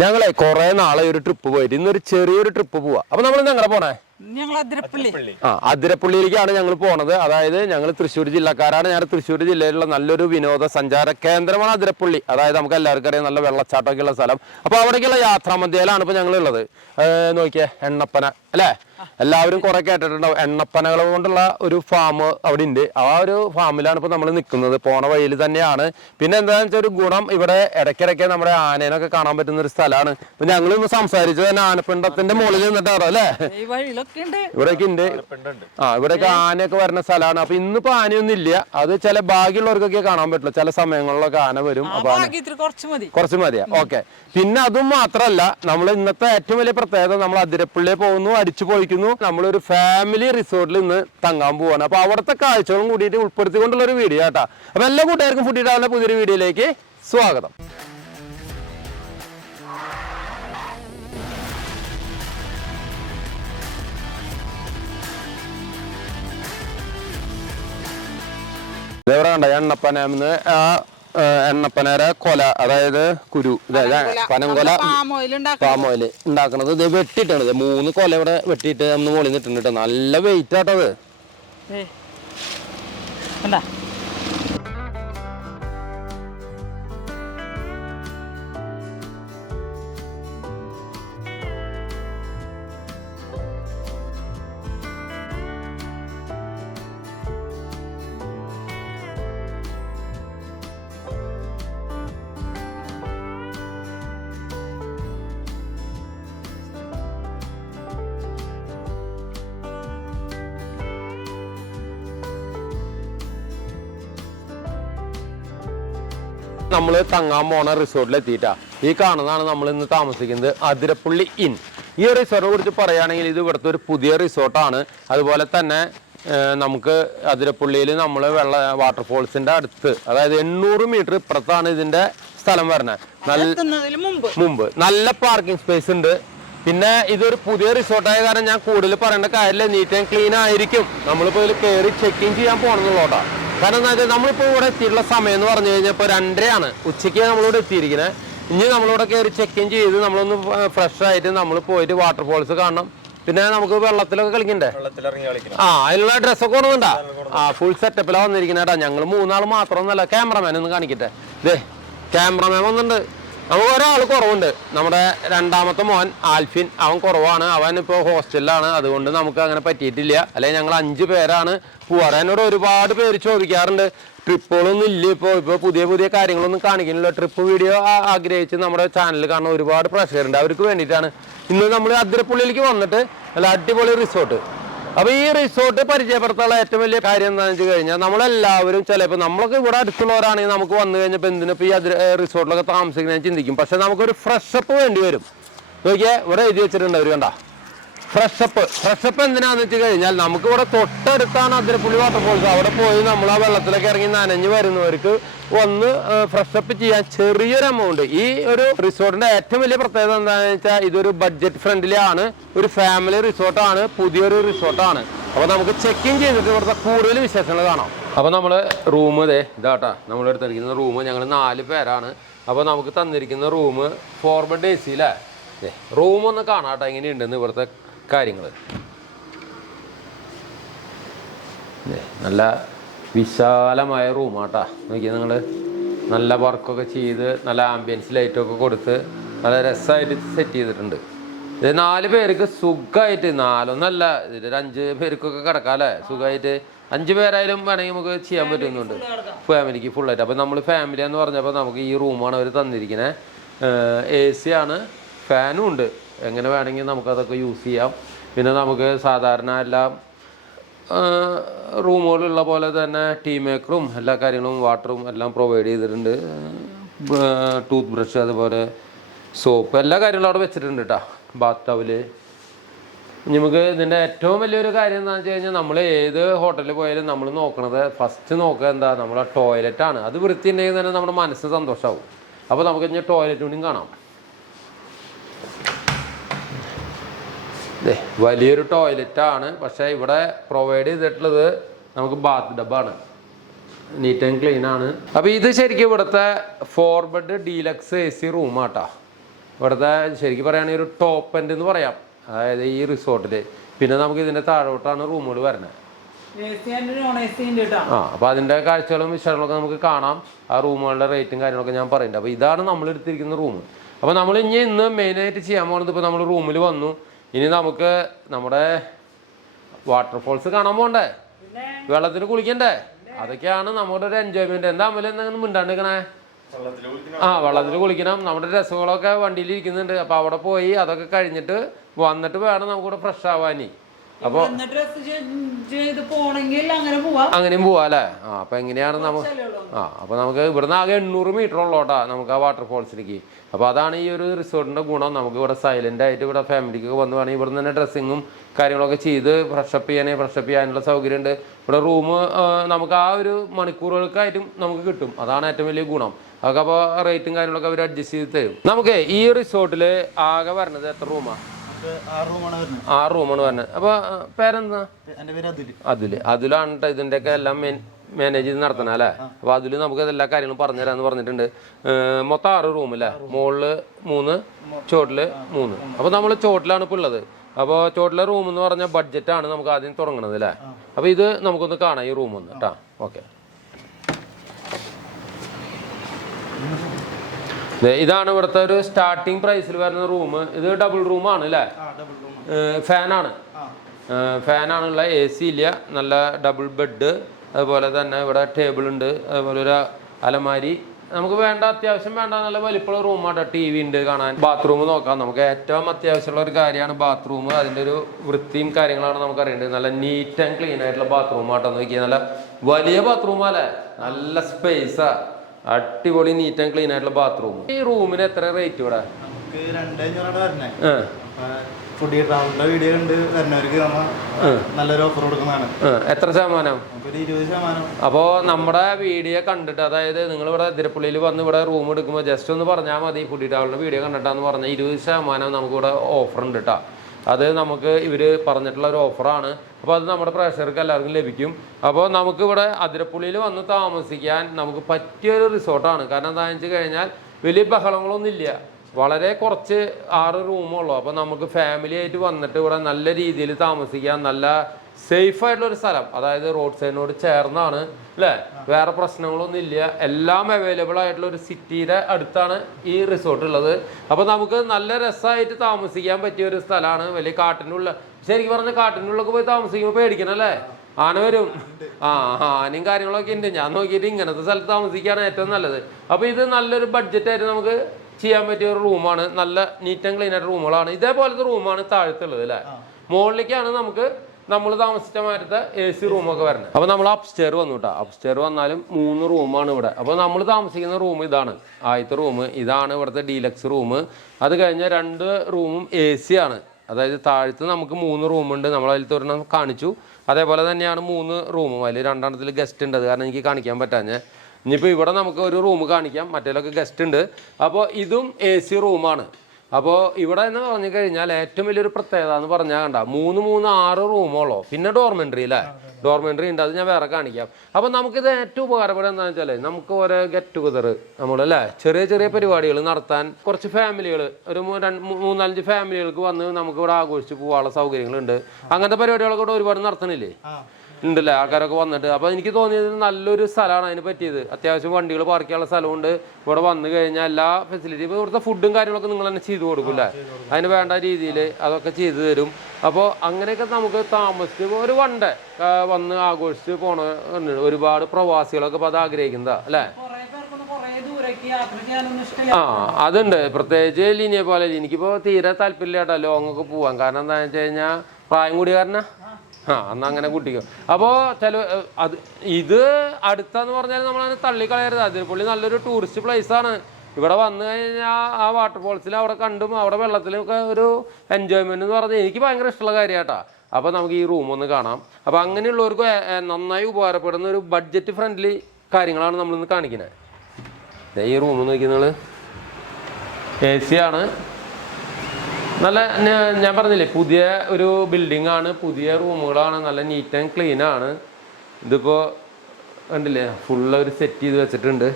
ഞങ്ങളെ കുറെ നാളെ ഒരു ട്രിപ്പ് പോയിട്ട് ഇന്നൊരു ചെറിയൊരു ട്രിപ്പ് പോവാ. അപ്പൊ നമ്മൾ ഇന്ന് എങ്ങനെ പോണേ? ആ അതിരപ്പള്ളിയിലേക്കാണ് ഞങ്ങൾ പോണത്. അതായത് ഞങ്ങൾ തൃശ്ശൂർ ജില്ലക്കാരാണ്. ഞാൻ തൃശ്ശൂർ ജില്ലയിലുള്ള നല്ലൊരു വിനോദ സഞ്ചാര കേന്ദ്രമാണ് അതിരപ്പള്ളി. അതായത് നമുക്ക് എല്ലാവർക്കും അറിയാം നല്ല വെള്ളച്ചാട്ടമൊക്കെ ഉള്ള സ്ഥലം. അപ്പൊ അവിടേക്കുള്ള യാത്രാമധ്യയിലാണ് ഇപ്പൊ ഞങ്ങൾ ഉള്ളത് നോക്കിയേ എണ്ണപ്പന അല്ലേ? എല്ലാവരും കുറെ കേട്ടിട്ടുണ്ടാവും. എണ്ണപ്പനകൾ കൊണ്ടുള്ള ഒരു ഫാം അവിടെ ഉണ്ട് ആ ഒരു ഫാമിലാണ് ഇപ്പൊ നമ്മൾ നിൽക്കുന്നത് പോണ വഴിയിൽ തന്നെയാണ്. പിന്നെ എന്താണെന്ന് വെച്ചാൽ ഒരു ഗുണം ഇവിടെ ഇടയ്ക്കിടയ്ക്ക് നമ്മുടെ ആനേനൊക്കെ കാണാൻ പറ്റുന്ന ഒരു സ്ഥലമാണ്. ഇപ്പൊ ഞങ്ങൾ ഇന്ന് സംസാരിച്ചത് തന്നെ ആനപ്പിണ്ടത്തിന്റെ മുകളിൽ നിന്നിട്ടാണോ അല്ലേ? ഇവിടേക്ക് ഉണ്ട് ആ ഇവിടെയൊക്കെ ആനയൊക്കെ വരുന്ന സ്ഥലമാണ്. അപ്പൊ ഇന്നിപ്പോ ആനയൊന്നും ഇല്ല അത് ചില ഭാഗ്യമുള്ളവർക്കൊക്കെ കാണാൻ പറ്റുള്ളൂ ചില സമയങ്ങളിലൊക്കെ ആന വരും. അപ്പൊ കുറച്ച് മതി. കുറച്ച് മതിയാ. ഓക്കെ. പിന്നെ അതും മാത്രല്ല നമ്മൾ ഇന്നത്തെ ഏറ്റവും വലിയ പ്രത്യേകത നമ്മൾ അതിരപ്പള്ളിയെ പോകുന്നു അടിച്ചു പോയിക്കുന്നു നമ്മളൊരു ഫാമിലി റിസോർട്ടിൽ ഇന്ന് തങ്ങാൻ പോവാണ്. അപ്പൊ അവിടുത്തെ കാഴ്ചകളും കൂടിയിട്ട് ഉൾപ്പെടുത്തിക്കൊണ്ടുള്ള ഒരു വീഡിയോ കേട്ടാ അപ്പൊ എല്ലാ കൂട്ടുകാർക്കും ഫുഡ് ഇടാവുന്ന പുതിയൊരു വീഡിയോയിലേക്ക് സ്വാഗതം. ഇതെവിടെ കണ്ട? എണ്ണപ്പനന്ന് ആ എണ്ണപ്പനര കൊല അതായത് കുരു പനംകൊല. പാം ഓയിൽ ഉണ്ടാക്കണത്? ഇത് വെട്ടിയിട്ടാണ്. മൂന്ന് കൊല ഇവിടെ വെട്ടിയിട്ട് നമ്മൾ മുകളിൽ നിന്നിട്ടുണ്ട് നല്ല വെയിറ്റ് ആട്ടത് നമ്മൾ തങ്ങാൻ പോണ റിസോർട്ടിൽ എത്തിയിട്ടാ ഈ കാണുന്നതാണ് നമ്മൾ ഇന്ന് താമസിക്കുന്നത് അതിരപ്പള്ളി ഇൻ ഈ റിസോർട്ടിനെ കുറിച്ച് പറയുകയാണെങ്കിൽ ഇത് ഇവിടുത്തെ ഒരു പുതിയ റിസോർട്ടാണ് അതുപോലെ തന്നെ നമുക്ക് അതിരപ്പള്ളിയിൽ നമ്മൾ വെള്ള വാട്ടർഫോൾസിന്റെ അടുത്ത് അതായത് എണ്ണൂറ് മീറ്റർ ഇപ്പുറത്താണ് ഇതിന്റെ സ്ഥലം വരുന്നത്. നല്ല മുമ്പ്. നല്ല പാർക്കിംഗ് സ്പേസ് ഉണ്ട്. പിന്നെ ഇതൊരു പുതിയ റിസോർട്ടായ കാരണം ഞാൻ കൂടുതൽ പറയേണ്ട കാര്യമില്ല. നീറ്റ് ആൻഡ് ക്ലീൻ ആയിരിക്കും. നമ്മളിപ്പോൾ ഇതിൽ കയറി ചെക്കിങ് ചെയ്യാൻ പോകണമെന്നുള്ളതാ കാരണം എന്താ വെച്ചാൽ നമ്മളിപ്പോൾ ഇവിടെ എത്തിയിട്ടുള്ള സമയം എന്ന് പറഞ്ഞു കഴിഞ്ഞാൽ ഇപ്പോൾ രണ്ടരയാണ്. ഉച്ചയ്ക്ക് നമ്മളിവിടെ എത്തിയിരിക്കുന്നത് ഇനി നമ്മളിവിടെ കയറി ഇൻ ചെയ്ത് നമ്മളൊന്ന് ഫ്രഷ് ആയിട്ട് നമ്മൾ പോയിട്ട് വാട്ടർഫോൾസ് കാണണം. പിന്നെ നമുക്ക് വെള്ളത്തിലൊക്കെ കളിക്കണ്ടേ? ആ അതിനുള്ള ഡ്രസ്സൊക്കെ കൊണ്ടുവന്നുണ്ടാ ആ ഫുൾ സെറ്റപ്പിലാണ് വന്നിരിക്കുന്നത് കേട്ടോ ഞങ്ങൾ മൂന്നാൾ മാത്രമൊന്നുമല്ല ക്യാമറമാൻ ഒന്ന് കാണിക്കട്ടെ. ദേ ക്യാമറമാൻ വന്നിട്ടുണ്ട്. നമുക്ക് ഒരാൾ കുറവുണ്ട്. നമ്മുടെ രണ്ടാമത്തെ മോൻ ആൽഫിൻ. അവൻ കുറവാണ്. അവൻ ഇപ്പോൾ ഹോസ്റ്റലിലാണ്. അതുകൊണ്ട് നമുക്ക് അങ്ങനെ പറ്റിയിട്ടില്ല. അല്ലെങ്കിൽ ഞങ്ങൾ അഞ്ച് പേരാണ്. പോവാറ് എന്നോട് ഒരുപാട് പേര് ചോദിക്കാറുണ്ട്. ട്രിപ്പുകളൊന്നും ഇല്ല ഇപ്പോൾ ഇപ്പോൾ പുതിയ പുതിയ കാര്യങ്ങളൊന്നും കാണിക്കുന്നില്ല. ട്രിപ്പ് വീഡിയോ ആഗ്രഹിച്ച് നമ്മുടെ ചാനൽ കാണുന്ന ഒരുപാട് പ്രഷറുണ്ട് അവർക്ക് വേണ്ടിയിട്ടാണ്. ഇന്ന് നമ്മൾ അതിരപ്പള്ളിയിലേക്ക് വന്നിട്ട് നല്ല അടിപൊളി റിസോർട്ട്. അപ്പൊ ഈ റിസോർട്ട് പരിചയപ്പെടുത്താനുള്ള ഏറ്റവും വലിയ കാര്യം എന്താണെന്ന് വെച്ച് കഴിഞ്ഞാൽ നമ്മളെല്ലാവരും ചിലപ്പോൾ നമ്മളൊക്കെ ഇവിടെ അടുത്തുള്ളവരാണെങ്കിൽ നമുക്ക് വന്നു കഴിഞ്ഞപ്പോൾ എന്തിനിപ്പോൾ ഈ റിസോർട്ടിലൊക്കെ താമസിക്കുന്നതെന്ന് ചിന്തിക്കും. പക്ഷെ നമുക്കൊരു ഫ്രഷപ്പ് വേണ്ടി വരും. നോക്കിയേ ഇവിടെ എഴുതി വെച്ചിട്ടുണ്ട് അവർ കണ്ട. ഫ്രഷപ്പ് ഫ്രഷപ്പ് എന്തിനാന്ന് വെച്ച് കഴിഞ്ഞാൽ നമുക്ക് ഇവിടെ തൊട്ടടുത്താണ് അതിരപ്പുള്ളി വാട്ടർഫോൾസ് അവിടെ പോയി നമ്മൾ ആ വെള്ളത്തിലൊക്കെ ഇറങ്ങി നനഞ്ഞു വരുന്നവർക്ക് ഒന്ന് ഫ്രഷപ്പ് ചെയ്യാൻ ചെറിയൊരു എമൗണ്ട് ഈ ഒരു റിസോർട്ടിന്റെ ഏറ്റവും വലിയ പ്രത്യേകത എന്താണെന്ന് വെച്ചാൽ ഇതൊരു ബഡ്ജറ്റ് ഫ്രണ്ട്ലി ആണ്. ഒരു ഫാമിലി റിസോർട്ടാണ് പുതിയൊരു റിസോർട്ടാണ് അപ്പൊ നമുക്ക് ചെക്ക് ഇൻ ചെയ്തിട്ട് ഇവിടുത്തെ കൂടുതൽ വിശേഷങ്ങൾ കാണാം. അപ്പൊ നമ്മൾ റൂം ഇതേ ഇതാട്ടാ നമ്മളെടുത്തിരിക്കുന്ന റൂം ഞങ്ങൾ നാല് പേരാണ്. അപ്പൊ നമുക്ക് തന്നിരിക്കുന്ന room four bed A C അല്ലേ റൂം ഒന്ന് കാണാട്ടോ എങ്ങനെയുണ്ടെന്ന് ഇവിടുത്തെ കാര്യങ്ങൾ. നല്ല വിശാലമായ റൂമാട്ടാ നോക്കിയാൽ നിങ്ങൾ നല്ല വർക്കൊക്കെ ചെയ്ത് നല്ല ആംബിയൻസ് ലൈറ്റൊക്കെ കൊടുത്ത് നല്ല രസമായിട്ട് സെറ്റ് ചെയ്തിട്ടുണ്ട്. ഇത് നാല് പേർക്ക് സുഖമായിട്ട് നാലൊന്നല്ല ഇതിൽ അഞ്ച് പേർക്കൊക്കെ കിടക്കാം അല്ലേ? സുഖമായിട്ട് അഞ്ച് പേരായാലും വേണമെങ്കിൽ നമുക്ക് ചെയ്യാൻ പറ്റുന്നുണ്ട്. ഫാമിലിക്ക് ഫുള്ളായിട്ട് അപ്പോൾ നമ്മൾ ഫാമിലി എന്ന് പറഞ്ഞപ്പോൾ നമുക്ക് ഈ റൂമാണ് അവർ തന്നിരിക്കുന്നത് എ സി ആണ്. ഫാനും ഉണ്ട്. എങ്ങനെ വേണമെങ്കിൽ നമുക്കതൊക്കെ യൂസ് ചെയ്യാം. പിന്നെ നമുക്ക് സാധാരണ എല്ലാം റൂമുകളുള്ള പോലെ തന്നെ ടീ മേക്കറും എല്ലാ കാര്യങ്ങളും വാട്ടറും എല്ലാം പ്രൊവൈഡ് ചെയ്തിട്ടുണ്ട്. ടൂത്ത് ബ്രഷ് അതുപോലെ സോപ്പ് എല്ലാ കാര്യങ്ങളും അവിടെ വെച്ചിട്ടുണ്ട് കേട്ടോ ബാത്ത് ടവൽ നമുക്ക് ഇതിന്റെ ഏറ്റവും വലിയൊരു കാര്യം എന്താണെന്ന് വെച്ച് കഴിഞ്ഞാൽ നമ്മൾ ഏത് ഹോട്ടലിൽ പോയാലും നമ്മൾ നോക്കണത് ഫസ്റ്റ് നോക്കുക എന്താ? നമ്മളെ ടോയ്ലറ്റാണ് അത് വൃത്തി ഉണ്ടെങ്കിൽ തന്നെ നമ്മുടെ മനസ്സ് സന്തോഷമാവും അപ്പോൾ നമുക്ക് ഇനി ടോയ്ലറ്റ് കൂടിയും കാണാം. വലിയൊരു ടോയ്ലറ്റ് ആണ്. പക്ഷേ ഇവിടെ പ്രൊവൈഡ് ചെയ്തിട്ടുള്ളത് നമുക്ക് ബാത്ത് ഡബ്ബാണ് നീറ്റ് ആൻഡ് ക്ലീൻ ആണ്. അപ്പോൾ ഇത് ശരിക്കും ഇവിടുത്തെ four bed deluxe A C റൂമാട്ടാ ഇവിടുത്തെ ശരിക്കും പറയുകയാണെങ്കിൽ ഒരു ടോപ്പ് എൻഡ് എന്ന് പറയാം. അതായത് ഈ റിസോർട്ടിൽ പിന്നെ നമുക്ക് ഇതിന്റെ താഴോട്ടാണ് റൂമുകൾ വരുന്നത്. ആ അപ്പോൾ അതിന്റെ കാഴ്ചകളും വിശേഷങ്ങളൊക്കെ നമുക്ക് കാണാം. ആ റൂമുകളുടെ റേറ്റും കാര്യങ്ങളൊക്കെ ഞാൻ പറയുന്നുണ്ട്. അപ്പോൾ ഇതാണ് നമ്മൾ എടുത്തിരിക്കുന്ന റൂം. അപ്പോൾ നമ്മൾ ഇനി ഇന്ന് മെയിനായിട്ട് ചെയ്യാൻ പോകുന്നത് ഇപ്പോൾ നമ്മൾ റൂമിൽ വന്നു. ഇനി നമുക്ക് നമ്മുടെ വാട്ടർഫോൾസ് കാണാൻ പോകണ്ടേ പിന്നെ? വെള്ളത്തിൽ കുളിക്കണ്ടേ? അതൊക്കെയാണ് നമ്മുടെ ഒരു എൻജോയ്മെന്റ് എന്താ അമ്മ എന്തെങ്കിലും മിണ്ടാണ്ടിരിക്കണേ ആ വെള്ളത്തിൽ കുളിക്കണം. നമ്മുടെ രസങ്ങളൊക്കെ വണ്ടിയിൽ ഇരിക്കുന്നുണ്ട് അപ്പൊ അവിടെ പോയി അതൊക്കെ കഴിഞ്ഞിട്ട് വന്നിട്ട് വേണം നമുക്കിവിടെ ഫ്രഷ് ആവാനി. അപ്പൊ അങ്ങനെയും പോവാ അല്ലേ? ആ അപ്പൊ എങ്ങനെയാണ് നമുക്ക് ആ അപ്പൊ നമുക്ക് ഇവിടുന്ന് ആകെ എണ്ണൂറ് മീറ്റർ ഉള്ളോട്ടാ നമുക്ക് ആ വാട്ടർഫോൾസിലേക്ക് അപ്പൊ അതാണ് ഈ ഒരു റിസോർട്ടിന്റെ ഗുണം. നമുക്ക് ഇവിടെ സൈലന്റ് ആയിട്ട് ഇവിടെ ഫാമിലിക്ക് വന്നു വേണമെങ്കിൽ ഇവിടെ തന്നെ ഡ്രസ്സിങ്ങും കാര്യങ്ങളൊക്കെ ചെയ്ത് ഫ്രഷപ്പ് ചെയ്യാനേ ഫ്രഷപ്പ് ചെയ്യാനുള്ള സൗകര്യം ഉണ്ട് ഇവിടെ റൂം നമുക്ക് ആ ഒരു മണിക്കൂറുകൾക്കായിട്ടും നമുക്ക് കിട്ടും. അതാണ് ഏറ്റവും വലിയ ഗുണം. അതൊക്കെ അപ്പോൾ റേറ്റും കാര്യങ്ങളൊക്കെ അവർ അഡ്ജസ്റ്റ് ചെയ്ത് തരും. നമുക്ക് ഈ റിസോർട്ടിൽ ആകെ വരണത് എത്ര റൂമാണ് ആറ് റൂമാണ് വരുന്നത്. അപ്പോൾ പേരെന്താ? അതിൽ. അതിലാണ് ഇതിന്റെ ഒക്കെ എല്ലാം മാനേജ് ചെയ്ത് നടത്തണം അല്ലേ? അപ്പൊ അതിൽ നമുക്ക് എല്ലാ കാര്യങ്ങളും പറഞ്ഞു തരാന്ന് പറഞ്ഞിട്ടുണ്ട്. മൊത്തം ആറ് റൂം അല്ലേ? മുകളിൽ മൂന്ന് ചോട്ടിൽ മൂന്ന്. അപ്പൊ നമ്മൾ ചോട്ടിലാണ് ഇപ്പൊ ഉള്ളത്. അപ്പോൾ ചോട്ടിലെ റൂം എന്ന് പറഞ്ഞ ബഡ്ജറ്റ് ആണ് നമുക്ക് ആദ്യം തുടങ്ങണത് അല്ലേ? അപ്പൊ ഇത് നമുക്കൊന്ന് കാണാം ഈ റൂം ഒന്ന്. കേട്ടാ ഓക്കെ. ഇതാണ് ഇവിടുത്തെ ഒരു സ്റ്റാർട്ടിംഗ് പ്രൈസിൽ വരുന്ന റൂം ഇത് ഡബിൾ റൂമാണ് അല്ലേ ഫാനാണ് ഫാനാണുള്ള എ സി ഇല്ല. നല്ല ഡബിൾ ബെഡ് അതുപോലെ തന്നെ ഇവിടെ ടേബിൾ ഉണ്ട്. അതുപോലെ ഒരു അലമാരി. നമുക്ക് വേണ്ട അത്യാവശ്യം വേണ്ട നല്ല വലിപ്പമുള്ള റൂമാണ് ടി വി ഉണ്ട് കാണാൻ. ബാത്റൂം നോക്കാം. നമുക്ക് ഏറ്റവും അത്യാവശ്യമുള്ള ഒരു കാര്യമാണ് ബാത്റൂം അതിന്റെ ഒരു വൃത്തിയും കാര്യങ്ങളാണ് നമുക്ക് അറിയേണ്ടത് നല്ല നീറ്റ് ആൻഡ് ക്ലീൻ ആയിട്ടുള്ള ബാത്റൂം ആട്ടോ. നോക്കിയാൽ നല്ല വലിയ ബാത്റൂം അല്ലേ നല്ല സ്പേസാ അടിപൊളി നീറ്റ് ആൻഡ് ക്ലീൻ ആയിട്ടുള്ള ബാത്റൂം ഈ റൂമിന് എത്ര റേറ്റ് ഇവിടെ? ഫുഡ് വീഡിയോ ഉണ്ട് വരുന്നവർക്ക് നല്ലൊരു ഓഫർ കൊടുക്കുന്നതാണ്. എത്ര ശതമാനം? അപ്പോ നമ്മുടെ വീഡിയോ കണ്ടിട്ട് അതായത് നിങ്ങൾ ഇവിടെ തിരുപ്പള്ളിയിൽ വന്ന് ഇവിടെ റൂം എടുക്കുമ്പോൾ ജസ്റ്റ് ഒന്ന് പറഞ്ഞാൽ മതി ഫുഡി ട്രാവലിന്റെ വീഡിയോ കണ്ടിട്ടാന്ന് പറഞ്ഞാൽ ഇരുപത് ശതമാനം നമുക്കിവിടെ ഓഫർ ഉണ്ട് കേട്ടോ അത് നമുക്ക് ഇവർ പറഞ്ഞിട്ടുള്ള ഒരു ഓഫറാണ് അപ്പോൾ അത് നമ്മുടെ പ്രേക്ഷകർക്ക് എല്ലാവർക്കും ലഭിക്കും. അപ്പോൾ നമുക്ക് ഇവിടെ അതിരപ്പള്ളിയിൽ വന്ന് താമസിക്കാൻ നമുക്ക് പറ്റിയൊരു റിസോർട്ടാണ്. കാരണം എന്താണെന്ന് വെച്ച് കഴിഞ്ഞാൽ വലിയ ബഹളങ്ങളൊന്നുമില്ല. വളരെ കുറച്ച് ആറ് റൂമുള്ളൂ അപ്പോൾ നമുക്ക് ഫാമിലി ആയിട്ട് വന്നിട്ട് ഇവിടെ നല്ല രീതിയിൽ താമസിക്കാൻ നല്ല സേഫ് ആയിട്ടുള്ള ഒരു സ്ഥലം. അതായത് റോഡ് സൈഡിനോട് ചേർന്നാണ് അല്ലേ വേറെ പ്രശ്നങ്ങളൊന്നും ഇല്ല. എല്ലാം അവൈലബിൾ ആയിട്ടുള്ള ഒരു സിറ്റിയുടെ അടുത്താണ് ഈ റിസോർട്ട് ഉള്ളത്. അപ്പോൾ നമുക്ക് നല്ല രസമായിട്ട് താമസിക്കാൻ പറ്റിയ ഒരു സ്ഥലമാണ് വലിയ കാട്ടിനുള്ള ശരിക്കും പറഞ്ഞ കാട്ടിനുള്ളൊക്കെ പോയി താമസിക്കുമ്പോൾ പേടിക്കണം അല്ലേ ആന വരും. ആ ആനയും കാര്യങ്ങളൊക്കെ ഉണ്ട്. ഞാൻ നോക്കിയിട്ട് ഇങ്ങനത്തെ സ്ഥലത്ത് താമസിക്കുകയാണ് ഏറ്റവും നല്ലത്. അപ്പോൾ ഇത് നല്ലൊരു ബഡ്ജറ്റായിട്ട് നമുക്ക് ചെയ്യാൻ പറ്റിയ ഒരു റൂമാണ് നല്ല നീറ്റ് ആൻഡ് ക്ലീൻ ആയിട്ട് റൂമുകളാണ് ഇതേപോലത്തെ റൂമാണ് താഴത്തുള്ളത് അല്ലേ മുകളിലേക്കാണ് നമുക്ക് നമ്മൾ താമസിച്ച മാറ്റത്തെ എ സി റൂമൊക്കെ വരണം. അപ്പോൾ നമ്മൾ അപ്സ്റ്റെയർ വന്നു കേട്ടോ അപ്സ്റ്റെയർ വന്നാലും മൂന്ന് റൂമാണ് ഇവിടെ. അപ്പോൾ നമ്മൾ താമസിക്കുന്ന റൂം ഇതാണ്. ആദ്യത്തെ റൂം ഇതാണ് ഇവിടുത്തെ ഡീലക്സ് റൂം അത് കഴിഞ്ഞ രണ്ട് റൂമും എ സി ആണ്. അതായത് താഴത്ത് നമുക്ക് മൂന്ന് റൂമുണ്ട് നമ്മൾ അതിൽ ഒരെണ്ണം കാണിച്ചു. അതേപോലെ തന്നെയാണ് മൂന്ന് റൂമും അതിൽ രണ്ടെണ്ണത്തിൽ ഗസ്റ്റ് ഉണ്ട്. അത് കാരണം എനിക്ക് കാണിക്കാൻ പറ്റാഞ്ഞേ. ഇനിയിപ്പോൾ ഇവിടെ നമുക്ക് ഒരു റൂം കാണിക്കാം. മറ്റേലൊക്കെ ഗസ്റ്റ് ഉണ്ട്. അപ്പോൾ ഇതും എ സി റൂമാണ് അപ്പോൾ ഇവിടെ എന്ന് പറഞ്ഞു കഴിഞ്ഞാൽ ഏറ്റവും വലിയൊരു പ്രത്യേകത എന്ന് പറഞ്ഞാൽ കണ്ട മൂന്ന് മൂന്ന് ആറ് റൂമുകളോ പിന്നെ ഡോർമെൻട്രി അല്ലേ ഡോർമെൻട്രി ഉണ്ട് അത് ഞാൻ വേറെ കാണിക്കാം. അപ്പോൾ നമുക്കിത് ഏറ്റവും ഉപകാരപ്പെടുക എന്താണെന്ന് വെച്ചാൽ നമുക്ക് ഓരോ ഗെറ്റ് ടുഗദർ നമ്മളല്ലേ ചെറിയ ചെറിയ പരിപാടികൾ നടത്താൻ കുറച്ച് ഫാമിലികൾ ഒരു മൂന്നാലഞ്ച് ഫാമിലികൾക്ക് വന്ന് നമുക്ക് ഇവിടെ ആഘോഷിച്ച് പോകാനുള്ള സൗകര്യങ്ങളുണ്ട്. അങ്ങനത്തെ പരിപാടികളൊക്കെ ഇവിടെ ഒരുപാട് നടത്തണില്ലേ? ഉണ്ടല്ലേ? ആൾക്കാരൊക്കെ വന്നിട്ട്. അപ്പോൾ എനിക്ക് തോന്നിയത് നല്ലൊരു സ്ഥലമാണ് അതിന് പറ്റിയത്. അത്യാവശ്യം വണ്ടികൾ പാർക്ക് ചെയ്യാനുള്ള സ്ഥലമുണ്ട്. ഇവിടെ വന്നു കഴിഞ്ഞാൽ എല്ലാ ഫെസിലിറ്റി ഇപ്പോൾ ഇവിടുത്തെ ഫുഡും കാര്യങ്ങളൊക്കെ നിങ്ങൾ തന്നെ ചെയ്തു കൊടുക്കില്ലേ അതിന് വേണ്ട രീതിയിൽ അതൊക്കെ ചെയ്തു തരും. അപ്പോൾ അങ്ങനെയൊക്കെ നമുക്ക് താമസിച്ച് ഒരു വൺ ഡേ വന്ന് ആഘോഷിച്ച് പോണ. ഒരുപാട് പ്രവാസികളൊക്കെ ഇപ്പോൾ അത് ആഗ്രഹിക്കുന്നതാ അല്ലേ? ആ അതുണ്ട്. പ്രത്യേകിച്ച് ലിനിയെ പോലെ എനിക്കിപ്പോൾ തീരെ താല്പര്യമില്ല കേട്ടോ ലോങ്ങൊക്കെ പോവാൻ. കാരണം എന്താണെന്ന് വെച്ച് കഴിഞ്ഞാൽ പ്രായം കൂടി കാരണം. ആ അന്ന് അങ്ങനെ കുട്ടിക്കും. അപ്പോൾ ചില അത് ഇത് അടുത്തെന്ന് പറഞ്ഞാൽ നമ്മളതിനെ തള്ളിക്കളയരുത്. അതിരപ്പള്ളി നല്ലൊരു ടൂറിസ്റ്റ് പ്ലേസ് ആണ്. ഇവിടെ വന്നു കഴിഞ്ഞാൽ ആ വാട്ടർ ഫോൾസിൽ അവിടെ കണ്ടും അവിടെ വെള്ളത്തിലൊക്കെ ഒരു എൻജോയ്മെന്റ് എന്ന് പറഞ്ഞാൽ എനിക്ക് ഭയങ്കര ഇഷ്ടമുള്ള കാര്യമാട്ടാ അപ്പോൾ നമുക്ക് ഈ റൂം ഒന്ന് കാണാം. അപ്പോൾ അങ്ങനെയുള്ളവർക്ക് നന്നായി ഉപകാരപ്പെടുന്ന ഒരു ബഡ്ജറ്റ് ഫ്രണ്ട്ലി കാര്യങ്ങളാണ് നമ്മളിന്ന് കാണിക്കുന്നത് ഈ റൂം നോക്കുന്നത് എ സി ആണ്. നല്ല ഞാൻ പറഞ്ഞില്ലേ പുതിയ ഒരു ബിൽഡിംഗ് ആണ് പുതിയ റൂമുകളാണ് നല്ല നീറ്റ് ആൻഡ് ക്ലീൻ ആണ്. ഇതിപ്പോൾ കണ്ടില്ലേ ഫുള്ള് ഒരു സെറ്റ് ചെയ്ത് വെച്ചിട്ടുണ്ട്.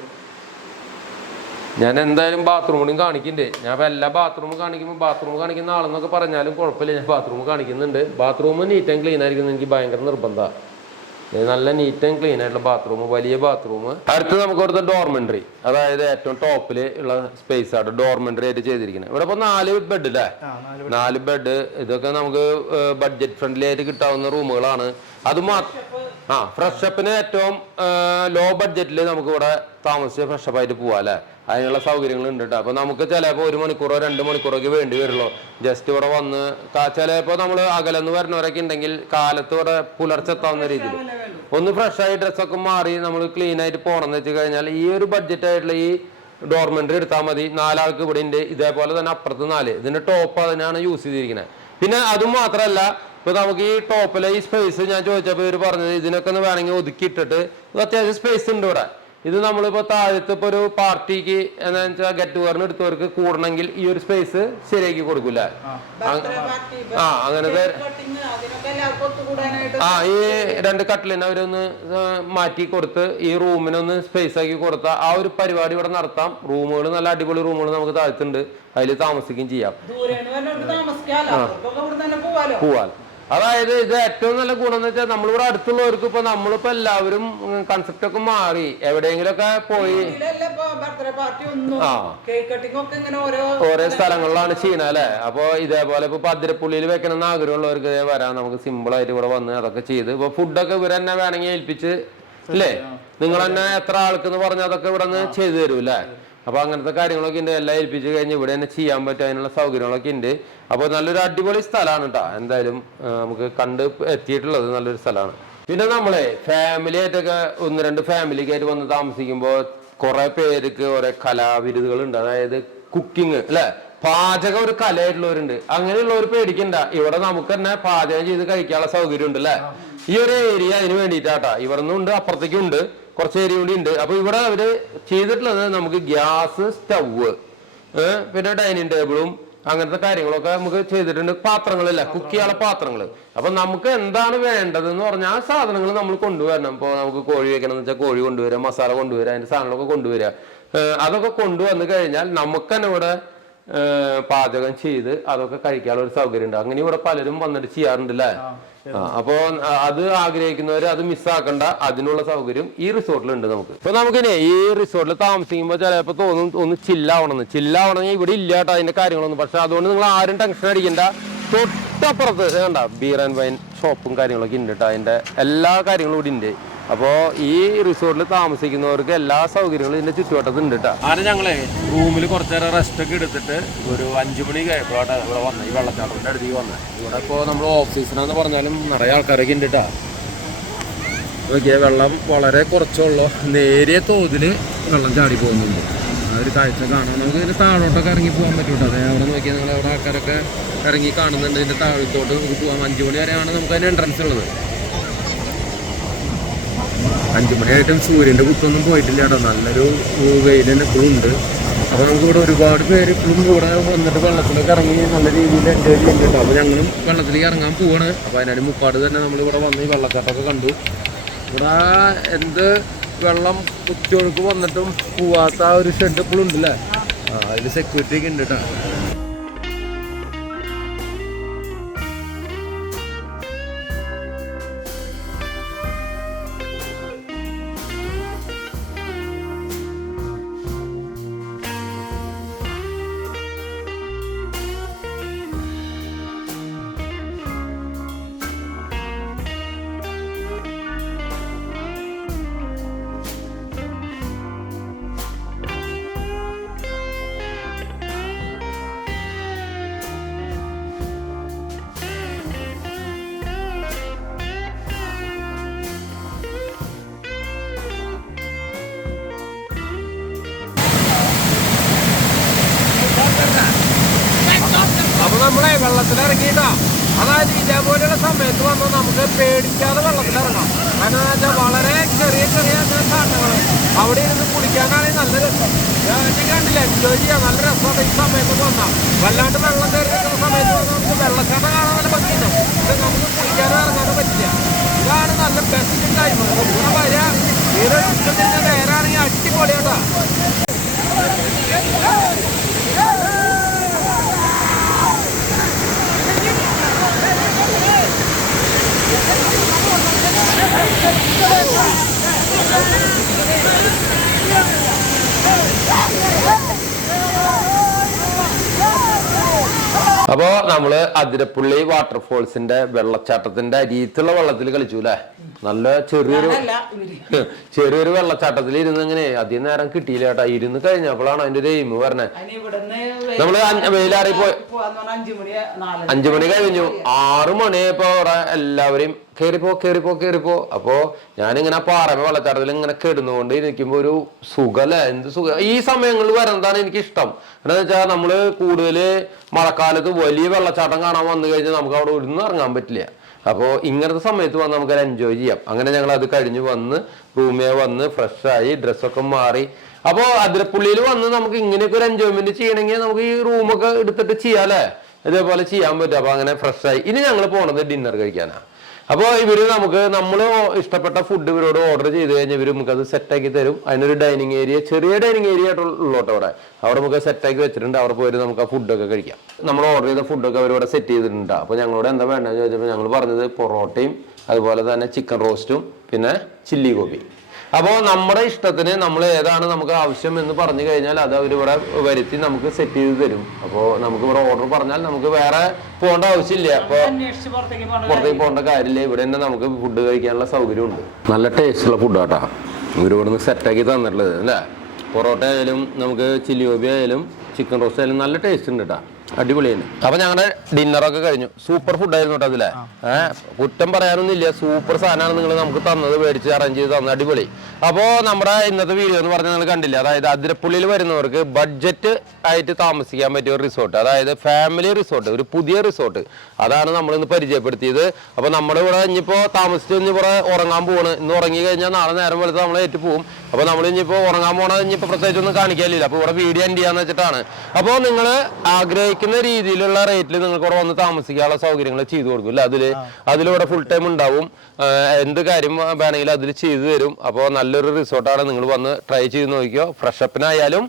ഞാൻ എന്തായാലും ബാത്റൂം കൂടി കാണിക്കണ്ടേ. ഞാൻ ഇപ്പൊ എല്ലാ ബാത്റൂമും കാണിക്കുമ്പോൾ ബാത്റൂം കാണിക്കുന്ന ആളെന്നൊക്കെ പറഞ്ഞാലും കുഴപ്പമില്ല. ഞാൻ ബാത്റൂം കാണിക്കുന്നുണ്ട്. ബാത്റൂം നീറ്റ് ആൻഡ് ക്ലീൻ ആയിരിക്കും എനിക്ക് ഭയങ്കര നിർബന്ധമാണ് നല്ല നീറ്റ് ആൻഡ് ക്ലീൻ ആയിട്ടുള്ള ബാത്റൂം വലിയ ബാത്റൂം അടുത്ത് നമുക്ക് ഇവിടുത്തെ ഡോർമെന്ററി അതായത് ഏറ്റവും ടോപ്പിൽ ഉള്ള സ്പേസ് ആണ് ഡോർമെന്ററി ആയിട്ട് ചെയ്തിരിക്കുന്നത്. ഇവിടെ ഇപ്പൊ നാല് ബെഡ് അല്ലേ ആ നാല് നാല് ബെഡ് ഇതൊക്കെ നമുക്ക് ബഡ്ജറ്റ് ഫ്രണ്ട്ലി ആയിട്ട് കിട്ടാവുന്ന റൂമുകളാണ് അത് മാത്രം ആ ഫ്രഷ് അപ്പിന് ഏറ്റവും ലോ ബഡ്ജറ്റിൽ നമുക്ക് ഇവിടെ താമസിച്ച് ഫ്രഷ് അപ്പ് ആയിട്ട് പോവാം അല്ലേ? അതിനുള്ള സൗകര്യങ്ങൾ ഉണ്ട് കേട്ടോ അപ്പോൾ നമുക്ക് ചിലപ്പോൾ ഒരു മണിക്കൂറോ രണ്ട് മണിക്കൂറൊക്കെ വേണ്ടി വരുള്ളൂ. ജസ്റ്റ് ഇവിടെ വന്ന് ചിലപ്പോൾ നമ്മൾ അകലെന്ന് വരുന്നവരൊക്കെ ഉണ്ടെങ്കിൽ കാലത്ത് ഇവിടെ പുലർച്ചെ എത്താവുന്ന രീതിയിൽ ഒന്ന് ഫ്രഷായി ഡ്രസ്സൊക്കെ മാറി നമ്മൾ ക്ലീൻ ആയിട്ട് പോകണമെന്ന് വെച്ച് കഴിഞ്ഞാൽ ഈ ഒരു ബഡ്ജറ്റായിട്ടുള്ള ഈ ഡോർമെന്ററി എടുത്താൽ മതി. നാലാൾക്ക് ഇവിടെ ഉണ്ട് ഇതേപോലെ തന്നെ അപ്പുറത്ത് നാല്. ഇതിന്റെ ടോപ്പ് അതിനാണ് യൂസ് ചെയ്തിരിക്കുന്നത് പിന്നെ അതും ഇപ്പൊ നമുക്ക് ഈ ടോപ്പിലെ ഈ സ്പേസ് ഞാൻ ചോദിച്ചപ്പോൾ ഇവർ പറഞ്ഞത് ഇതിനൊക്കെ ഒന്ന് വേണമെങ്കിൽ ഒതുക്കിയിട്ടിട്ട് ഇത് അത്യാവശ്യം സ്പേസ് ഉണ്ട് ഇവിടെ. ഇത് നമ്മളിപ്പോ താഴത്ത് ഇപ്പൊ ഒരു പാർട്ടിക്ക് എന്താ വെച്ചാൽ ഗെറ്റ് ടുഗറിന് എടുത്തവർക്ക് കൂടണമെങ്കിൽ ഈ ഒരു സ്പേസ് ശരിയാക്കി കൊടുക്കില്ല ആ. അങ്ങനത്തെ ആ ഈ രണ്ട് കട്ടിലിനെ അവരൊന്ന് മാറ്റി കൊടുത്ത് ഈ റൂമിനൊന്ന് സ്പേസ് ആക്കി കൊടുത്ത ആ ഒരു പരിപാടി ഇവിടെ നടത്താം. റൂമുകൾ നല്ല അടിപൊളി റൂമുകൾ നമുക്ക് താഴത്തുണ്ട്. അതിൽ താമസിക്കുകയും ചെയ്യാം. പോവാലോ? പോവാൻ അതായത് ഇത് ഏറ്റവും നല്ല ഗുണം എന്ന് വെച്ചാൽ നമ്മളിവിടെ അടുത്തുള്ളവർക്ക് ഇപ്പൊ നമ്മളിപ്പോ എല്ലാവരും കൺസെപ്റ്റ് ഒക്കെ മാറി. എവിടെയെങ്കിലുമൊക്കെ പോയി. ഇതിലല്ല ഇപ്പൊ ബർത്ത്ഡേ പാർട്ടി ഒന്നും. ആ. കേക്ക് കട്ടിംഗ് ഒക്കെ ഇങ്ങനെ ഓരോ ഓരോ സ്ഥലങ്ങളിലാണ് ചെയ്യണ അല്ലെ? അപ്പൊ ഇതേപോലെ ഇപ്പൊ പതിരപ്പുള്ളിയിൽ വെക്കണമെന്ന് ആഗ്രഹമുള്ളവർക്ക് ഇതേ വരാം. നമുക്ക് സിമ്പിൾ ആയിട്ട് ഇവിടെ വന്ന് അതൊക്കെ ചെയ്ത്. ഇപ്പൊ ഫുഡൊക്കെ ഇവർ തന്നെ വേണമെങ്കിൽ ഏൽപ്പിച്ച് അല്ലേ നിങ്ങൾ തന്നെ എത്ര ആൾക്ക് പറഞ്ഞ പറഞ്ഞാൽ അതൊക്കെ ഇവിടെ നിന്ന് ചെയ്തു തരും അല്ലേ അപ്പൊ അങ്ങനത്തെ കാര്യങ്ങളൊക്കെ ഉണ്ട്. എല്ലാം ഏൽപ്പിച്ച് കഴിഞ്ഞ് ഇവിടെ തന്നെ ചെയ്യാൻ പറ്റും. അതിനുള്ള സൗകര്യങ്ങളൊക്കെ ഉണ്ട്. അപ്പൊ നല്ലൊരു അടിപൊളി സ്ഥലമാണ് കേട്ടോ എന്തായാലും നമുക്ക് കണ്ട് എത്തിയിട്ടുള്ളത് നല്ലൊരു സ്ഥലമാണ്. പിന്നെ നമ്മളെ ഫാമിലി ആയിട്ടൊക്കെ ഒന്ന് രണ്ട് ഫാമിലിക്ക് ആയിട്ട് വന്ന് താമസിക്കുമ്പോൾ കുറെ പേർക്ക് ഓരോ കലാവിരുദുകൾ ഉണ്ട് അതായത് കുക്കിംഗ് അല്ലെ? പാചകം ഒരു കലയായിട്ടുള്ളവരുണ്ട്. അങ്ങനെയുള്ളവർ പേടിക്കണ്ട. ഇവിടെ നമുക്ക് തന്നെ പാചകം ചെയ്ത് കഴിക്കാനുള്ള സൗകര്യം ഉണ്ട് അല്ലെ ഈ ഒരു ഏരിയ അതിന് വേണ്ടിയിട്ടാട്ടാ ഇവിടെ ഉണ്ട് അപ്പുറത്തേക്കും ഉണ്ട്. കുറച്ച് ഏരിയ കൂടി ഉണ്ട്. അപ്പൊ ഇവിടെ അവർ ചെയ്തിട്ടുള്ളത് നമുക്ക് ഗ്യാസ് സ്റ്റവ് പിന്നെ ഡൈനിങ് ടേബിളും അങ്ങനത്തെ കാര്യങ്ങളൊക്കെ നമുക്ക് ചെയ്തിട്ടുണ്ട്. പാത്രങ്ങളില്ല? കുക്ക് ചെയ്യാനുള്ള പാത്രങ്ങൾ അപ്പൊ നമുക്ക് എന്താണ് വേണ്ടത് എന്ന് പറഞ്ഞാൽ ആ സാധനങ്ങൾ നമ്മൾ കൊണ്ടുവരണം. ഇപ്പോൾ നമുക്ക് കോഴി വെക്കണം എന്ന് വെച്ചാൽ കോഴി കൊണ്ടുവരാം മസാല കൊണ്ടുവരാം അതിന്റെ സാധനങ്ങളൊക്കെ കൊണ്ടുവരിക അതൊക്കെ കൊണ്ടുവന്നു കഴിഞ്ഞാൽ നമുക്ക് തന്നെ ഇവിടെ പാചകം ചെയ്ത് അതൊക്കെ കഴിക്കാനുള്ള ഒരു സൗകര്യം ഉണ്ട്. അങ്ങനെ ഇവിടെ പലരും വന്നിട്ട് ചെയ്യാറുണ്ട് അല്ലേ ആ, അപ്പോ അത് ആഗ്രഹിക്കുന്നവർ അത് മിസ്സാക്കണ്ട. അതിനുള്ള സൗകര്യം ഈ റിസോർട്ടിലുണ്ട് നമുക്ക്. ഇപ്പൊ നമുക്കിനെ ഈ റിസോർട്ടിൽ താമസിക്കുമ്പോൾ ചിലപ്പോൾ തോന്നും ഒന്ന് ചില്ലാവണമെന്ന് ചില്ലാവണമെങ്കിൽ ഇവിടെ ഇല്ല കേട്ടോ അതിന്റെ കാര്യങ്ങളൊന്നും. പക്ഷെ അതുകൊണ്ട് നിങ്ങൾ ആരും ടെൻഷൻ അടിക്കണ്ട. തൊട്ടപ്പുറത്ത് വേണ്ട ബീർ ആൻഡ് വൈൻ ഷോപ്പും കാര്യങ്ങളൊക്കെ ഉണ്ട് കേട്ടോ അതിന്റെ എല്ലാ കാര്യങ്ങളും ഇവിടെ ഉണ്ട്. അപ്പോ ഈ റിസോർട്ടിൽ താമസിക്കുന്നവർക്ക് എല്ലാ സൗകര്യങ്ങളും ഇതിന്റെ ചുറ്റുവട്ടത്ത് ഉണ്ട് കേട്ടോ ഞങ്ങളെ റൂമിൽ കുറച്ചു റെസ്റ്റ് ഒക്കെ എടുത്തിട്ട് ഒരു അഞ്ചു മണി കഴിയപ്പോഴാണ് ഇവിടെ വന്നത് ഈ വെള്ളച്ചാട്ടത്തിന്റെ അടുത്തേക്ക് വന്നത് ഇവിടെ ഇപ്പോൾ നമ്മൾ ഓഫ് പറഞ്ഞാലും നിറയെ ആൾക്കാരൊക്കെ ഉണ്ട് കേട്ടോ വെള്ളം വളരെ കുറച്ചുള്ളൂ. നേരിയ തോതിൽ വെള്ളം ചാടി പോകുന്നുണ്ട്. ആ ഒരു കാഴ്ച കാണാം. നമുക്ക് ഇതിന് താഴോട്ടൊക്കെ ഇറങ്ങി പോകാൻ പറ്റും കേട്ടോ അതായത് അവിടെ നോക്കിയാൽ നിങ്ങൾ അവിടെ ആൾക്കാരൊക്കെ ഇറങ്ങി കാണുന്നുണ്ട്. ഇതിന്റെ താഴത്തോട്ട് നമുക്ക് പോകാം. അഞ്ചു മണി വരെയാണ് നമുക്ക് അതിന് എൻട്രൻസ് ഉള്ളത്. അഞ്ചു മണിയായിട്ടും സൂര്യന്റെ കുത്തൊന്നും പോയിട്ടില്ല കേട്ടോ. നല്ലൊരു വെയിൽ തന്നെ ഇപ്പോഴും ഉണ്ട്. അപ്പോൾ നമുക്ക് ഇവിടെ ഒരുപാട് പേര് ഇപ്പോഴും ഇവിടെ വന്നിട്ട് വെള്ളത്തിലൊക്കെ ഇറങ്ങി നല്ല രീതിയിൽ എൻജോയ് ചെയ്യുന്നുണ്ട് അപ്പോൾ ഞങ്ങളും വെള്ളത്തിലേക്ക് ഇറങ്ങാൻ പോവാണ്. അപ്പോൾ അതിനൊരു മുപ്പാട് തന്നെ നമ്മൾ ഇവിടെ വന്ന് ഈ വെള്ളച്ചാട്ടമൊക്കെ കണ്ടു. ഇവിടെ എന്ത് വെള്ളം കുത്തിയൊഴുക്ക് വന്നിട്ടും പോവാത്ത ഒരു ഷെഡ് ഇപ്പോഴും ഉണ്ടല്ലേ? അതിൽ സെക്യൂരിറ്റി ഒക്കെ ഉണ്ട് കേട്ടോ. നമ്മളെ വെള്ളത്തിലിറങ്ങിയിട്ടാ അതായത് ഇതേപോലെയുള്ള സമയത്ത് വന്നാൽ നമുക്ക് പേടിക്കാതെ വെള്ളത്തിലിറങ്ങാം കാരണം വെച്ചാൽ വളരെ ചെറിയ ചെറിയ കാരണങ്ങൾ അവിടെ ഇരുന്ന് കുളിക്കാനാണെങ്കിൽ നല്ല രസം. കണ്ടില്ല എൻജോയ് ചെയ്യാം. നല്ല രസമാണ് ഈ സമയത്ത് വന്നാൽ വല്ലാണ്ട് വെള്ളം കയറി നിൽക്കുന്ന സമയത്ത് വന്നാൽ നമുക്ക് വെള്ളക്കാട്ട കാണാൻ നല്ല പറ്റില്ല പക്ഷെ നമുക്ക് കുളിക്കാനോ ഇറങ്ങാനോ പറ്റില്ല. ഇതാണ് നല്ല ബെസ്റ്റ് ടൈം ഇവിടെ വരിക ഈ ഇഷ്ടത്തിന്റെ നേരാണെങ്കിൽ അടിപൊളിയാട്ടാ. അപ്പോ നമ്മൾ അതിരപ്പുള്ളി വാട്ടർഫോൾസിന്റെ വെള്ളച്ചാട്ടത്തിന്റെ അരിയത്തുള്ള വെള്ളത്തിൽ കളിച്ചു അല്ലേ നല്ല ചെറിയൊരു ചെറിയൊരു വെള്ളച്ചാട്ടത്തിൽ ഇരുന്ന് ഇങ്ങനെ അധികം നേരം കിട്ടിയില്ല കേട്ടാ. ഇരുന്ന് കഴിഞ്ഞപ്പോഴാണ് അതിന്റെ ഒരു എയിം പറഞ്ഞത് അതിന് ഇവിടുന്ന് നമ്മൾ വെയിലാറി പോയി അഞ്ചു മണി നാല് അഞ്ചു മണി കഴിഞ്ഞു. ആറു മണിയായപ്പോ അവിടെ എല്ലാവരെയും കേറിപ്പോ കയറിപ്പോ കയറിപ്പോ അപ്പോ ഞാനിങ്ങനെ ആ പാറമ വെള്ളച്ചാട്ടത്തിൽ ഇങ്ങനെ കിടന്നുകൊണ്ട് ഇരിക്കുമ്പോ ഒരു സുഖല്ലേ? എന്ത് സുഖ? ഈ സമയങ്ങളിൽ വരുന്നതാണ് എനിക്ക് ഇഷ്ടം എന്താണെന്ന് വെച്ചാൽ നമ്മൾ കൂടുതൽ മഴക്കാലത്ത് വലിയ വെള്ളച്ചാട്ടം കാണാൻ വന്നു കഴിഞ്ഞാൽ നമുക്ക് അവിടെ ഒന്നും ഇറങ്ങാൻ പറ്റില്ല. അപ്പോൾ ഇങ്ങനത്തെ സമയത്ത് വന്ന് നമുക്ക് എൻജോയ് ചെയ്യാം. അങ്ങനെ ഞങ്ങൾ അത് കഴിഞ്ഞ് വന്ന് റൂമേ വന്ന് ഫ്രഷായി ഡ്രസ്സൊക്കെ മാറി. അപ്പോൾ അതിരപ്പുള്ളിയിൽ വന്ന് നമുക്ക് ഇങ്ങനെയൊക്കെ ഒരു എൻജോയ്മെന്റ് ചെയ്യണമെങ്കിൽ നമുക്ക് ഈ റൂമൊക്കെ എടുത്തിട്ട് ചെയ്യാം അല്ലേ? ഇതേപോലെ ചെയ്യാൻ പറ്റും. അപ്പൊ അങ്ങനെ ഫ്രഷായി ഇനി ഞങ്ങൾ പോണത് ഡിന്നർ കഴിക്കാനാണ് അപ്പോൾ ഇവർ നമുക്ക് നമ്മൾ ഇഷ്ടപ്പെട്ട ഫുഡ് ഇവരോട് ഓർഡർ ചെയ്ത് കഴിഞ്ഞാൽ ഇവർ നമുക്ക് അത് സെറ്റാക്കി തരും. അതിനൊരു ഡൈനിങ് ഏരിയ ചെറിയ ഡൈനിങ് ഏരിയ ആയിട്ടുള്ളോട്ട് അവിടെ. അവിടെ നമുക്ക് സെറ്റാക്കി വെച്ചിട്ടുണ്ട്. അവിടെ പോയി നമുക്ക് ആ ഫുഡൊക്കെ കഴിക്കാം. നമ്മൾ ഓർഡർ ചെയ്ത ഫുഡൊക്കെ അവരോട് സെറ്റ് ചെയ്തിട്ടുണ്ട്. അപ്പോൾ ഞങ്ങളോട് എന്താ വേണ്ടതെന്ന് ചോദിച്ചപ്പോൾ ഞങ്ങൾ പറഞ്ഞത് പൊറോട്ടയും അതുപോലെ തന്നെ ചിക്കൻ റോസ്റ്റും പിന്നെ ചില്ലി ഗോപി അപ്പോൾ നമ്മുടെ ഇഷ്ടത്തിന് നമ്മൾ ഏതാണ് നമുക്ക് ആവശ്യം എന്ന് പറഞ്ഞു കഴിഞ്ഞാൽ അത് അവർ ഇവിടെ വരുത്തി നമുക്ക് സെറ്റ് ചെയ്ത് തരും. അപ്പോൾ നമുക്ക് ഇവിടെ ഓർഡർ പറഞ്ഞാൽ നമുക്ക് വേറെ പോകേണ്ട ആവശ്യമില്ല. അപ്പോൾ പുറത്തേക്ക് പോകണ്ട പുറത്തേക്ക് പോകേണ്ട കാര്യമില്ല. ഇവിടെ തന്നെ നമുക്ക് ഫുഡ് കഴിക്കാനുള്ള സൗകര്യമുണ്ട്. നല്ല ടേസ്റ്റുള്ള ഫുഡാട്ടാ ഇവർ ഇവിടുന്ന് സെറ്റാക്കി തന്നിട്ടുള്ളത് അല്ലേ? പൊറോട്ട ആയാലും നമുക്ക് ചില്ലി ഗോബി ആയാലും ചിക്കൻ റോസ്റ്റ് ആയാലും നല്ല ടേസ്റ്റ് ഉണ്ട് കേട്ടോ അടിപൊളിയാണ് അപ്പൊ ഞങ്ങളുടെ ഡിന്നറൊക്കെ കഴിഞ്ഞു. സൂപ്പർ ഫുഡായിരുന്നു കേട്ടോ അതിലെ. ഏഹ് കുറ്റം പറയാനൊന്നും ഇല്ല സൂപ്പർ സാധനമാണ് നിങ്ങൾ നമുക്ക് തന്നത്. മേടിച്ച് അറേഞ്ച് ചെയ്ത് തന്നത്. അടിപൊളി. അപ്പോൾ നമ്മുടെ ഇന്നത്തെ വീഡിയോ എന്ന് പറഞ്ഞാൽ നിങ്ങൾ കണ്ടില്ല? അതായത് അതിരപ്പള്ളിയിൽ വരുന്നവർക്ക് ബഡ്ജറ്റ് ആയിട്ട് താമസിക്കാൻ പറ്റിയ ഒരു റിസോർട്ട് അതായത് ഫാമിലി റിസോർട്ട് ഒരു പുതിയ റിസോർട്ട് അതാണ് നമ്മൾ ഇന്ന് പരിചയപ്പെടുത്തിയത്. അപ്പോൾ നമ്മുടെ ഇവിടെ ഇനിയിപ്പോൾ താമസിച്ച് ഇനിയിപ്പോൾ ഉറങ്ങാൻ പോവാണ് ഇന്ന് ഉറങ്ങി കഴിഞ്ഞാൽ നാളെ നേരം വെളുത്ത് നമ്മൾ ഏറ്റു പോകും അപ്പോൾ നമ്മൾ ഇനിയിപ്പോൾ ഉറങ്ങാൻ പോണത് ഇനിയിപ്പോൾ പ്രത്യേകിച്ച് ഒന്നും കാണിക്കാനില്ല. അപ്പോൾ ഇവിടെ വീഡിയോ എൻഡ് ചെയ്യാന്ന് വെച്ചിട്ടാണ്. അപ്പോൾ നിങ്ങൾ ആഗ്രഹിക്കുന്ന രീതിയിലുള്ള റേറ്റിൽ നിങ്ങൾക്ക് ഇവിടെ വന്ന് താമസിക്കാനുള്ള സൗകര്യങ്ങൾ ചെയ്തു കൊടുക്കും അല്ലെ അതിൽ അതിലൂടെ ഫുൾ ടൈം ഉണ്ടാവും. എന്ത് കാര്യം വേണമെങ്കിലും അതിൽ ചെയ്തു തരും. അപ്പോൾ നല്ലൊരു റിസോർട്ടാണ് നിങ്ങൾ വന്ന് ട്രൈ ചെയ്ത് നോക്കിയോ ഫ്രഷപ്പിനായാലും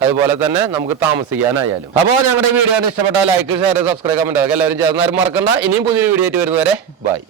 അതുപോലെ തന്നെ നമുക്ക് താമസിക്കാനായാലും. അപ്പോൾ ഞങ്ങളുടെ വീഡിയോ ഇഷ്ടപ്പെട്ടാൽ ലൈക്ക് ഷെയർ സബ്സ്ക്രൈബ് കമന്റ് അതൊക്കെ എല്ലാവരും ചേർന്നാലും മറക്കണ്ട. ഇനിയും പുതിയൊരു വീഡിയോ ആയിട്ട് വരുന്നവരെ ബൈ